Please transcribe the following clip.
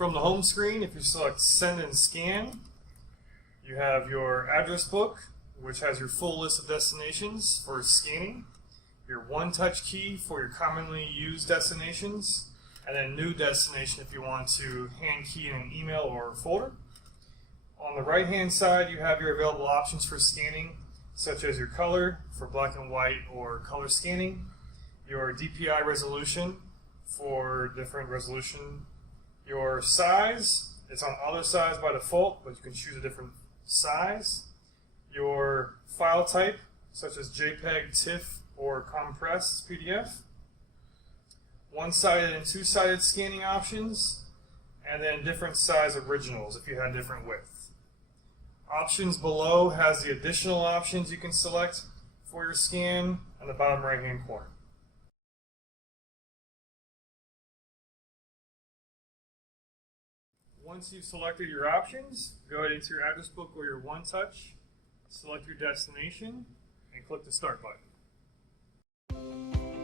From the home screen, if you select Send and Scan, you have your address book, which has your full list of destinations for scanning, your one-touch key for your commonly used destinations, and then new destination if you want to hand key in an email or folder. On the right-hand side, you have your available options for scanning, such as your color for black and white or color scanning, your DPI resolution for different resolution, your size, it's on auto size by default, but you can choose a different size, your file type, such as JPEG, TIFF, or compressed PDF, one-sided and two-sided scanning options, and then different size originals if you had different width. Options below has the additional options you can select for your scan on the bottom right-hand corner. Once you've selected your options, go ahead into your address book or your one-touch, select your destination, and click the Start button.